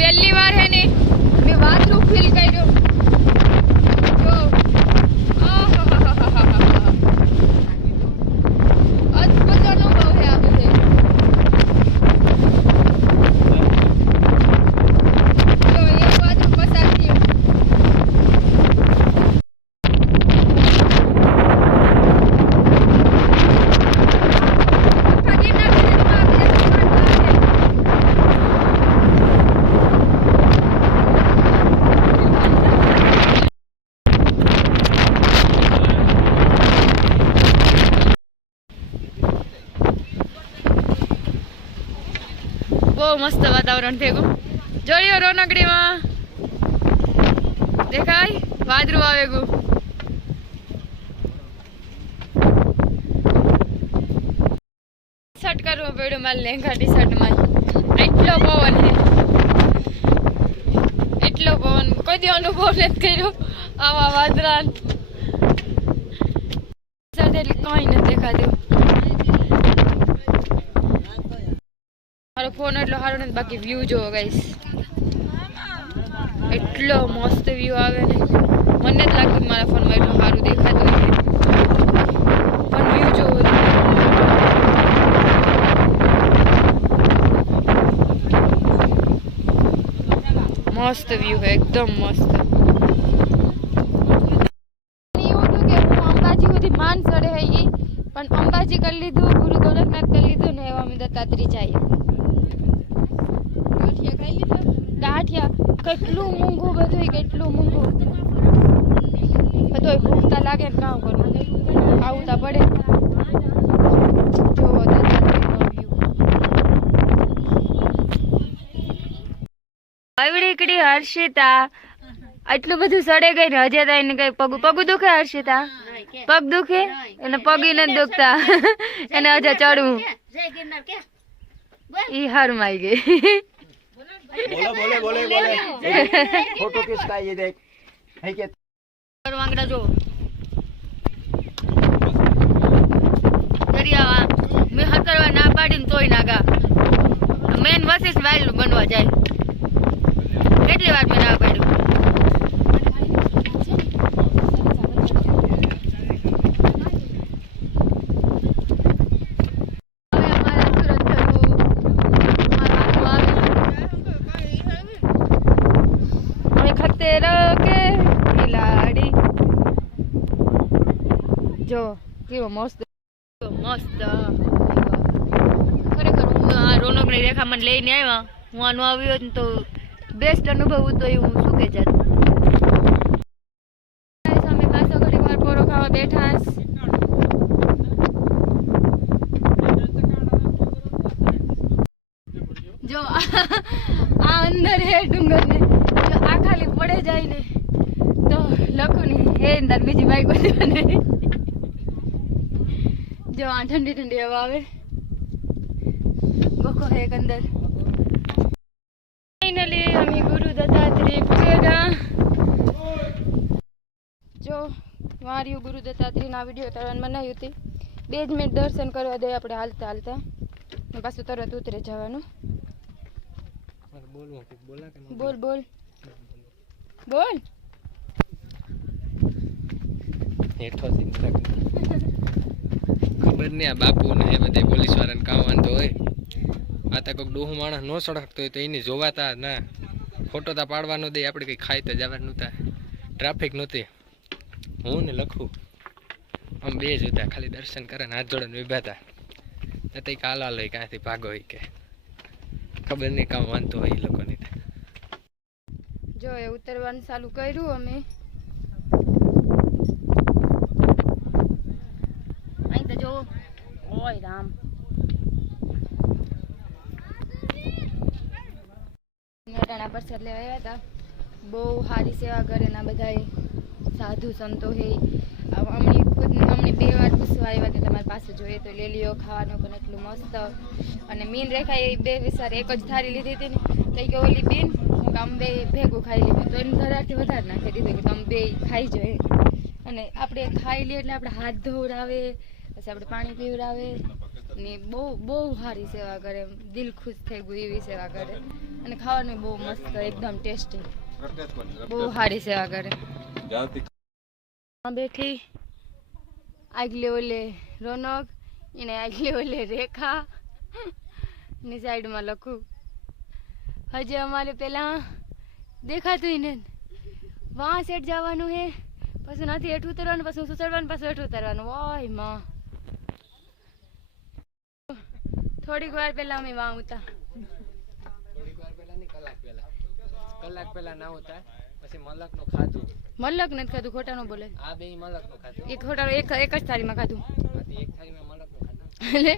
પહેલી વાર હે ને મેં વાદળું ફીલ કર્યું જો અદ્ભુત અનુભવ છે આ બધે જો એક વાદળું પસાર થયું બહુ મસ્ત વાતાવરણ થયું જોયો રોનકડીમાં દેખાય વાદળું આવે ગયું શર્ટ કરવું પડ્યું મારે લેંઘા ટી શર્ટમાં એટલો પવન છે એટલો પવન કોઈ દી અનુભવ નથી કર્યો આવા વાદળા સાથે કઈ નથી દેખાતું મારો ફોન એટલો સારો નથી બાકી વ્યૂ જોવો ગાઈસ એટલો મસ્ત વ્યૂ આવે ને મને જ લાગતું મારા ફોનમાં એટલું સારું દેખાતું હોય પણ વ્યૂ જોવો મસ્ત વ્યૂ है एकदम मस्त એવું હતું કે હું અંબાજી સુધી માન ચડે હે ઈ પણ અંબાજી કરી લીધું ગુરુ ગોરખનાથ કરી લીધું ને એવા અમે દત્તાત્રી જઈએ ગાંઠિયા કેટલું મોંઘું બધું કેટલું મોંઘું બધું ભૂખતા લાગે ને કામ કરવું આવું તા પડે જોવો હવડીકડી હર્ષિતા આટલું બધું સડે ગઈ ને હજે તો એને કઈ પગ દુખે હર્ષિતા પગ દુખે એને પગી નથી દુખતા એને હજે ચડવું ઈ હરમાઈ ગઈ बोलो बोले बोले बोले फोटो किसका ये देख है क्या वांगड़ा जो दरिया मैं हर करवा ना पाડી તોય નાગા મેન વસિસ વાયલ બનવા જાય કેટલી વાર મેં ના પાડ્યું જો કેવો મસ્ત મસ્ત ખરેખર હું આ રોનકની રેખા મને લઈને આવ્યા હું આનું આવ્યો ને તો બેસ્ટ અનુભવ હતો એવું શું કે જાત અમે પાછો ઘડી વાર પોરો ખાવા બેઠા જો આ અંદર હે ડુંગર ને આ ખાલી પડે જાય ને તો લખું ની હે અંદર બીજી બાઈક બધી જો આ ઠંડી ઠંડી હવા આવે ગોખો હે એક અંદર ફાઇનલી અમે ગુરુ દત્તાત્રેય પહોંચેગા જો માર્યું ગુરુ દત્તાત્રેયના વિડીયો તરત બનાવી હતી 2 મિનિટ દર્શન કરવા દે આપણે હાલતા હાલતા ને પાછું તરત ઉતરે જવાનું બોલ બોલ બોલ ખબર નહીં આ બાપુ ને એ બધા પોલીસ વાળાને કામ વાંધો હોય આ તો કોઈક ડોહું માણસ ન સડકતો હોય તો એને જોવાતા ના ફોટો તા પાડવાનો દે આપણે કંઈ ખાઈ તો જવાનું તા ટ્રાફિક નહોતી હું ને લખું આમ બે જ હતા ખાલી દર્શન કરે ને હાથ જોડે ઉભા હતા તો કાલ હાલો ક્યાંથી ભાગો હોય કે ખબર નહીં કામ વાંધો હોય એ લોકોને જો એ ઉતરવાનું ચાલુ કર્યું અમે અહીં તો જો ઓય રામ મેટાણા પ્રસાદ લેવા આવ્યા હતા બહુ સારી સેવા કરે ના બધાએ સાધુ સંતો હે અમને 2 વાર પૂછવા આવ્યા કે તમારી પાસે જોઈએ તો લઈ લ્યો ખાવાનું પણ એટલું મસ્ત અને મીન રેખા એ 2 વિચાર એક જ થાળી લીધી હતી ને તો કે ઓલી બેન હું આમ 2 ભેગું ખાઈ લીધું તો એને ઘરાથી વધારે નાખી દીધું કે તમે 2 ખાઈ જોઈએ અને આપણે ખાઈ લઈએ એટલે આપણે હાથ ધોવડાવે પછી આપણે પાણી પીવડાવે ને બહુ બહુ સારી સેવા કરે, દિલ ખુશ થઈ ગયું એવી સેવા કરે. અને ખાવાનું બહુ મસ્ત, એકદમ ટેસ્ટી, બહુ સારી સેવા કરે. બેઠી આગલે ઓલે રોનક, એને આગલે ઓલે રેખા, ની સાઈડમાં લખું. હજી અમારે પેલા દેખાતું ને વાં સેટ જવાનું હે, પછી નથી હેઠું ઉતરવાનું, પછી સુસડવાનું, પાછું હેઠું ઉતરવાનું. ઓય માં થોડીક વાર પહેલા અમે વાં ઉતા, થોડીક વાર પહેલા નહીં, કલાક પહેલા ના હોતા. પછી મલક નું ખાધું, મલક નથી ખાધું, ખોટા નો બોલે. આ બે મલક નું ખાધું, એક ખોટા એક જ થાળીમાં ખાધું. એક થાળીમાં મલક નું ખાધું. એટલે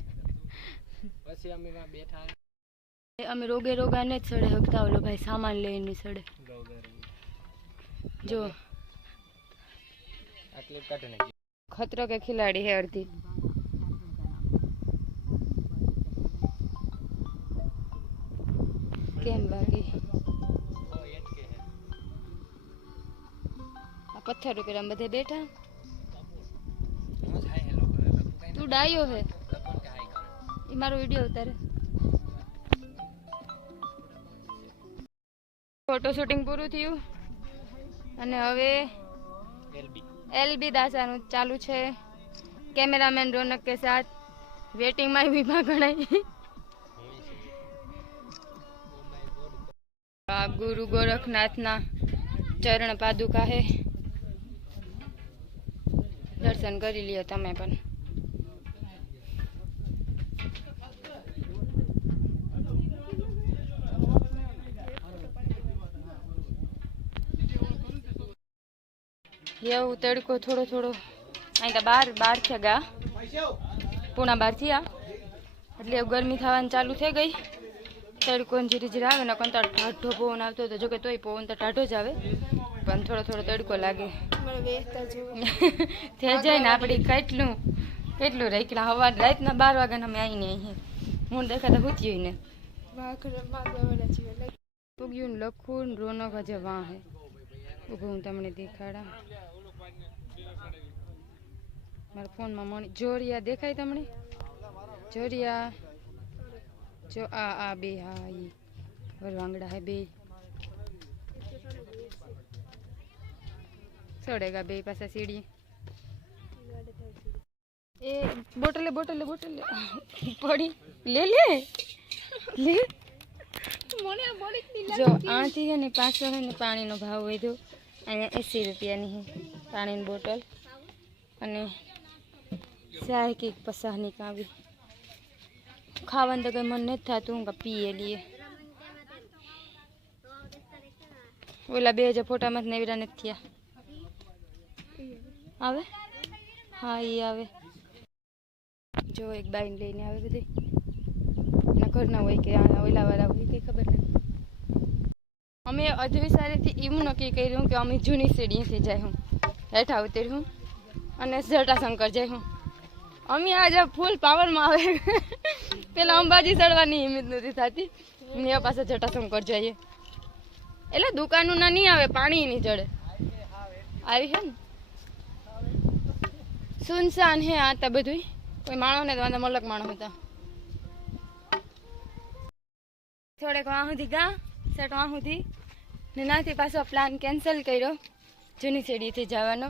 પછી અમે બેઠા, અમે રોગે રોગા ને જ સડે હકતા, ઓલો ભાઈ સામાન લઈને સડે. જો આ ક્લિપ કાઢી નાખી. ખતરો કે ખિલાડી હે અડધી. કેમ બાકી આ પથ્થર ઉપર આમ બધે બેઠા. તું ડાયો હે, એ મારો વિડીયો ઉતારે. ફોટો શૂટિંગ પૂરું થયું અને હવે એલબી દાસાનું ચાલુ છે. કેમેરામેન રોનક કે સાથ વેટિંગમાં વિભા ગણાય. આ ગુરુ ગોરખનાથના ચરણ પાદુકા હે, દર્શન કરી લ્યો તમે પણ. એવું તડકો થોડો થોડો અહીં તો બાર છે ગા, પૂણા 12 થયા એટલે એવું ગરમી થવાની ચાલુ થઈ ગઈ. તડકો ધીરે ધીરે આવે ને, કંટાળ ટાઢો પવન આવતો હતો. જોકે તોય પવન તો ટાઢો જ આવે, પણ થોડો થોડો તડકો લાગે. થઈ જાય ને આપણી કેટલું રાખ્યા હવા રાતના 12 વાગ્યાના અમે આવીને અહીં હું દેખાતા હુતી ને પૂગ્યું લખું. રોનક હજે વાં હે ઊભું, હું તમને દેખાડા. મારા ફોનમાં મણી જોરિયા દેખાય તમને? જોરિયા જો આ બે, હા ઈ વરવાંગડા હે બે. ચડેગા બે પાછા સીડી. એ બોટલે પડી લે જો આથી હે ને 500 હે ને પાણીનો ભાવ વધ્યો. અહીંયા 80 રૂપિયાની હે પાણીની બોટલ, અને ચાય કંઈક 50ની કાવી. ખાવાનું તો કંઈ મન નથી થતું, હું પીએ લઈએ. ઓલા 2000 ફોટામાં જ નેવરા નથી થયા. આવે હા એ આવે. જો એક બાઈને લઈને આવે, બધી એના ઘરના હોય કે ઓલાવાળા હોય કંઈ ખબર નથી. અમે અધવિસારેથી એવું નક્કી કર્યું કે અમે જૂની સીડીથી જાય હું હેઠા ઉતર્યું અને જટાશંકર જાય હું. અમે આજે ફૂલ પાવરમાં આવે. પેલા અંબાજી ચડવાની હિંમત નથી થતી, મેં પાસે જટાશંકર જઈએ. એટલે દુકાનો ના નહીં આવે, પાણી નહીં ચડે. આવી છે ને સુનસાન હે આ તો બધું, કોઈ માણસ ને તો મલક માણસ હતા. થોડેક વાં સુધી ગા સેટ વાં સુધી ને નાથી પાછો પ્લાન કેન્સલ કર્યો જૂની સીડીથી જવાનો,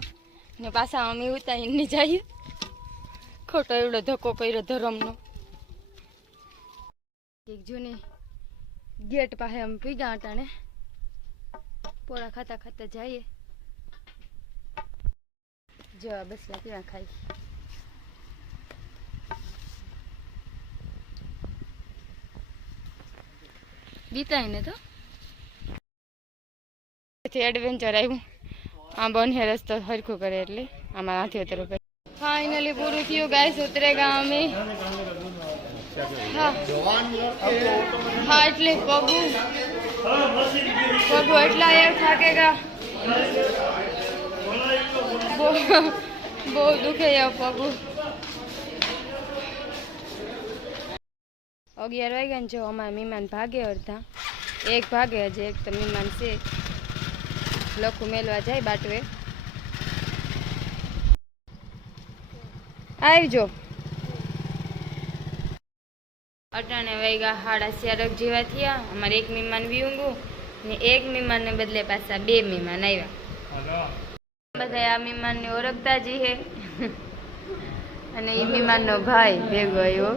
ને પાછા અમે ઉતારીને જઈએ. ખોટો એવડો ધક્કો કર્યો ધરમનો. એક જૂની ગેટ પાસે અમે પીગા અટાણે પોળા ખાતા ખાતા જઈએ. જો બસલા કેવા ખાઈ. બીતાય ને તો એડવેન્ચર આવ્યું. આ બને રસ્તો સરખું કરે એટલે આમાં હાથી ઉતરવું પડે. ફાઇનલી પૂરું થયું ગાઈસ, ઉતરેગા અમે. હા એટલે પગું એટલા યાર થાકેગા, બહુ દુખે યાર પગું. 11 વાગ્યા ને જો અમારા મહેમાન ભાગે, અડધા એક ભાગે, હજી એક તો મહેમાન છે લખું મેલવા જાય બાટવે. આવજો. અટાણે વાગ્યા 4:30 જેવા થયા. અમારે એક મહેમાન વીઊંગું ને એક મહેમાનને બદલે પાછા 2 મહેમાન આવ્યા. બધા આ મહેમાનને ઓળખતા જ હે અને એ મહેમાનનો ભાઈ ભેગો આવ્યો.